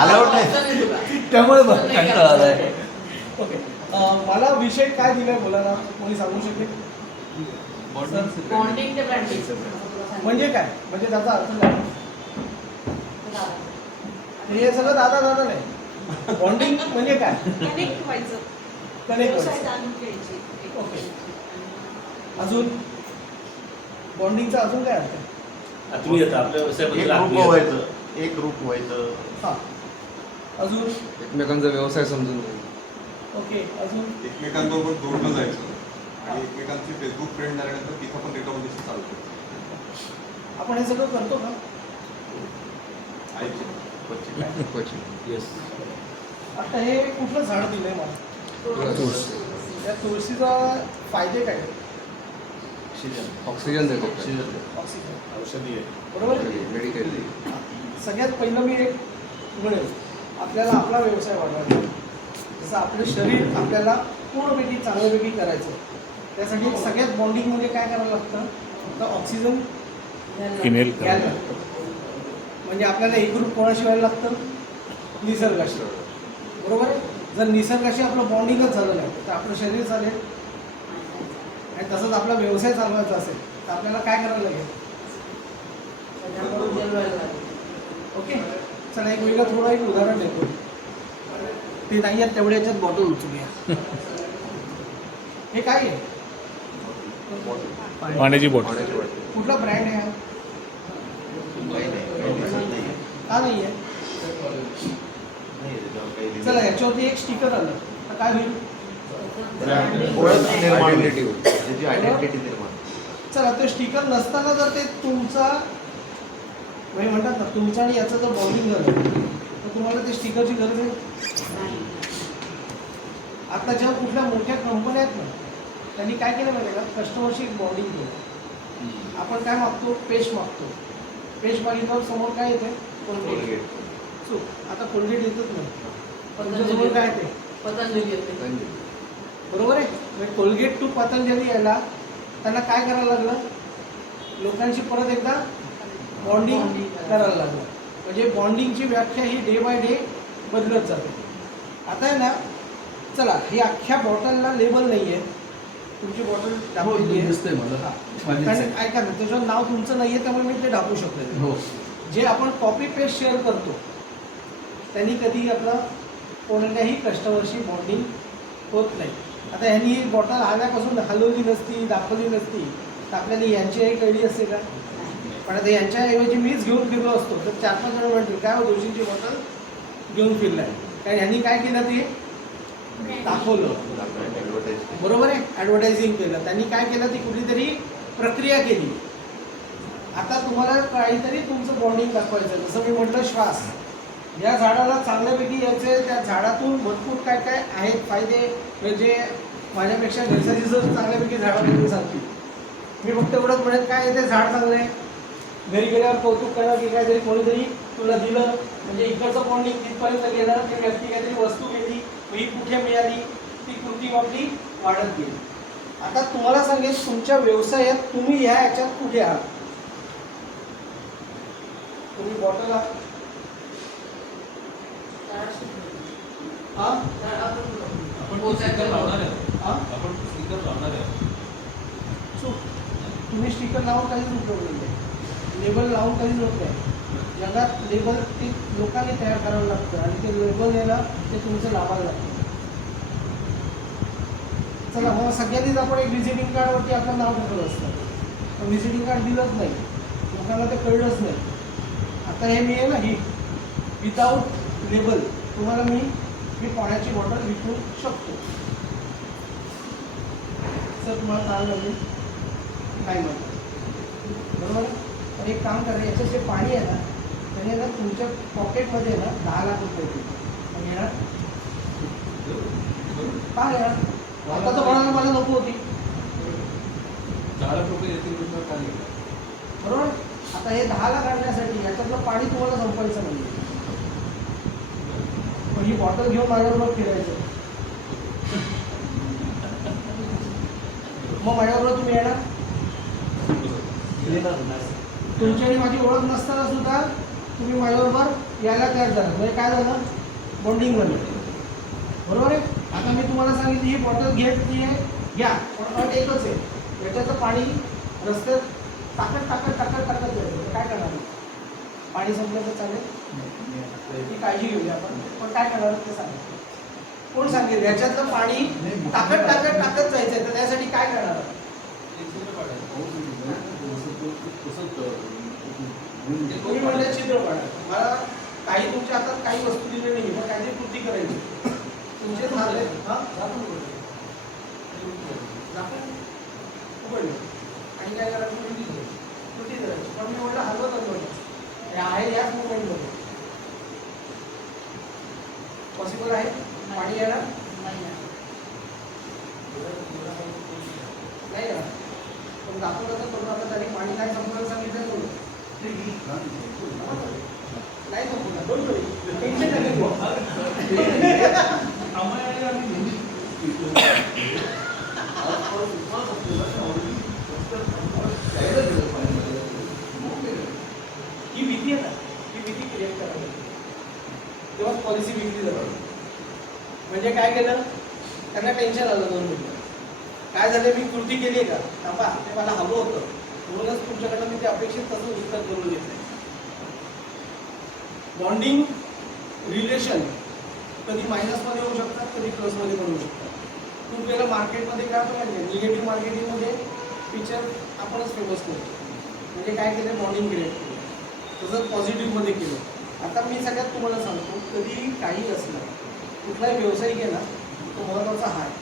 Allowed नाही त्यामुळे कंटाळा आलाय. ओके, मला विषय काय दिलाय बोलायला कोणी सांगू शकेल? बॉन्डिंग ते प्रॅक्टिस म्हणजे काय, म्हणजे त्याचा अर्थ काय? हे सगळं दादा दादा नाही. बॉन्डिंग म्हणजे काय? कनेक्ट व्हायचं, कनेक्ट व्यवसाय व्हायचं. जाणून घ्यायची. ओके, अजून बॉन्डिंगचा अजून काय अर्थ आहे? तुम्ही आता आपल्या व्यवसायाबद्दल एक ग्रुप व्हायचं. हां, अजून? एकमेकांचा व्यवसाय समजून घ्यायचा. ओके, अजून? एकमेकांबरोबर जोडलं जायचं आणि एकमेकांची फेसबुक फ्रेंड झाल्यानंतर तिथं पण रिकमेंडेशन चालतं. आपण हे सगळं करतो का? येस. आता हे कुठलं झाड दिलंय मला? त्या तुळशीचा फायदे काय? ऑक्सिजन देतो. ऑक्सिजन, औषधी आहे. बरोबर. मेडिकल. सगळ्यात पहिलं मी एक म्हणेल, आपल्याला आपला व्यवसाय वाढवायचा. जसं आपलं शरीर आपल्याला पूर्णपैकी चांगल्यापैकी करायचं, त्यासाठी सगळ्यात बॉन्डिंग म्हणजे काय करावं लागतं? तर ऑक्सिजन इनहेल घ्यायला लागतं. म्हणजे आपल्याला एकरूप कोणाशी व्हायला लागतं? निसर्गाशी, बरोबर आहे. जर निसर्गाशी आपलं बॉन्डिंगच झालं नाही तर आपलं शरीर चालेल, आणि तसंच आपला व्यवसाय चालवायचा असेल तर आपल्याला काय करायला लागेल? ओके, चला एक वेगळं थोडं एक उदाहरण देतो. ते नाही आहेत तेवढ्या याच्यात बॉटल उचलूया. हे काय आहे? पाण्याची बॉटल. कुठला ब्रँड आहे हा? का नाही आहे? चला याच्यावरती एक स्टिकर आलं तर काय होईल? आयडेंटिटी होती. त्याची आयडेंटिटी निर्माण. चला ते स्टिकर नसताना जर ते तुमचा म्हणजे म्हणतात ना तुमचा आणि याचं जर बॉन्डिंग झालं तर तुम्हाला ते स्टिकरची गरज आहे? आता जेव्हा कुठल्या मोठ्या कंपन्या आहेत ना त्यांनी काय केलं माहिती आहे का? कस्टमरशी एक बॉन्डिंग केलं. आपण काय मागतो? पेस्ट मागतो. पेस्ट मागितल्यावर समोर काय येते? कोलगेट. चूक, आता कोलगेट येतच नाही. पण तुमच्यासमोर काय येते? पतंजली येते. बरोबर आहे. म्हणजे कोलगेट टू पतंजली यायला त्यांना काय करायला लागलं? लोकांशी परत एकदा बॉन्डिंग करायला लागलं. म्हणजे बॉन्डिंगची व्याख्या ही डे बाय डे बदलत जाते. आता आहे ना, चला ही अख्ख्या बॉटलला लेबल नाही आहे, तुमची बॉटल दाखवली आहे. दिसतंय मला. कारण ऐका ना, त्याच्यावर नाव तुमचं नाही आहे त्यामुळे मी ते दाखवू शकतो. हो. जे आपण कॉपी पेस्ट शेअर करतो त्यांनी कधी आपलं कोणत्याही कस्टमरशी बॉन्डिंग होत नाही. आता ह्यांनी ही बॉटल आल्यापासून हलवली नसती, दाखवली नसती तर आपल्याला यांची एक कळली असते का? पण आता यांच्याऐवजी मीच घेऊन फिरलो असतो तर 4-5 जण म्हणतील काय हो दोषींची बॉटल घेऊन फिरलाय. कारण ह्यांनी काय केलं? ते दाखवलं, बरोबर आहे. ॲडव्हर्टायझिंग केलं. त्यांनी काय केलं? ती कुठलीतरी प्रक्रिया केली. आता तुम्हाला काहीतरी तुमचं बॉन्डिंग दाखवायचं. जसं मी म्हटलं श्वास, या झाडाला चांगल्यापैकी यायचे, त्या झाडातून भरपूर काय काय आहेत फायदे, म्हणजे माझ्यापेक्षा नर्सरी जर चांगल्यापैकी झाडापैकी सांगतील. मी फक्त एवढंच म्हणत काय आहे ते झाड चांगलं आहे, घरी गेल्यावर कौतुक करा की काहीतरी कोणीतरी तुला दिलं, म्हणजे इकडचं बॉन्डिंग तिथपर्यंत गेलं, ती व्यक्ती काहीतरी वस्तू गेली, ही कुठे मिळाली, ती कृती आपली वाढत गेली. आता तुम्हाला सांगेल तुमच्या व्यवसायात तुम्ही ह्या ह्याच्यात कुठे आहात? तुम्ही बॉटल आहात? तुम्ही स्टिकर लावून काहीच उपयोग नाही, लेबल लावून काहीच होत नाही. जगात लेबल ते लोकांनी तयार करावं लागतं आणि ते लेबल आहे ना ते तुमचं लावायला लागतं. चला मग सगळ्यांनीच आपण एक व्हिजिटिंग कार्डवरती आपलं नाव टाकलं असतं, पण व्हिजिटिंग कार्ड दिलंच नाही, लोकांना ते कळलंच नाही. आता हे मी आहे ना ही विदाऊट लेबल तुम्हाला मी पाण्याची बॉटल विकू शकतो. सर तुम्हाला काय लागेल? काय म्हणतात, बरोबर आहे. तर एक काम करा, याचं जे पाणी आहे ना त्याने ना तुमच्या पॉकेटमध्ये ना 10 लाख रुपये येतील. येणार काय येणार? आता तर म्हणाला मला नको होती, 10 लाख रुपये येतील काय? बरोबर. आता हे 10 लाख आणण्यासाठी याच्यातलं पाणी तुम्हाला संपायचं नाही, पण ही बॉटल घेऊन माझ्याबरोबर फिरायचं. मग माझ्याबरोबर तुम्ही येणार? तुमची आणि माझी ओळख नसताना सुद्धा तुम्ही माझ्याबरोबर यायला तयार झालं म्हणजे काय झालं बॉन्डिंग बनलं बरोबर आहे. आता मी तुम्हाला सांगितलं ही बॉटल घेतली आहे घ्या पण अट एकच आहे याच्याचं पाणी रस्त्यात टाकत जायचं काय करणार पाणी संपलं तर चालेल ती काळजी घेऊया आपण पण काय करणार ते सांगा कोण सांगेल याच्यातलं पाणी टाकत जायचं तर त्यासाठी काय करणार तुम्ही म्हणजे छिद्र पाडा मला काही तुमच्या हातात काही वस्तू दिली नाही पण काहीतरी कृती करायची तुमचे झाले उघडलं आणि काय करायचं कृती करायची पण मी म्हटलं हलवत आहे याच मुवमेंटमध्ये पॉसिबल आहे पाणी येणार नाही येणार पण दाखवलं तर करून आता त्यांनी पाणी काय संपलं सांगितलं नाही संपलं डोंट वरी टेन्शन नका घेऊ ही भीती आहे ना ही भीती क्रिएट करावी तेव्हा पॉलिसी विकली जाते म्हणजे काय केलं त्यांना टेन्शन आलं 2 मिनिटं काय झालं मी कृती केली का थांबा ते मला हवं होतं म्हणूनच तुमच्याकडनं मी ते अपेक्षित तसं उत्तर करून घेतलंय. बॉन्डिंग रिलेशन कधी मायनसमध्ये होऊ शकतात कधी प्लसमध्ये पण होऊ शकतात. खूप वेळेला मार्केटमध्ये काय होतं म्हणजे निगेटिव्ह मार्केटिंगमध्ये पिक्चर आपणच फेमस करतो म्हणजे काय केलं बॉन्डिंग क्रिएट केलं तसंच पॉझिटिव्हमध्ये केलं. आता मी सगळ्यात तुम्हाला सांगतो कधी काही असलं कुठलाही व्यवसाय केला तो महत्त्वाचा हा आहे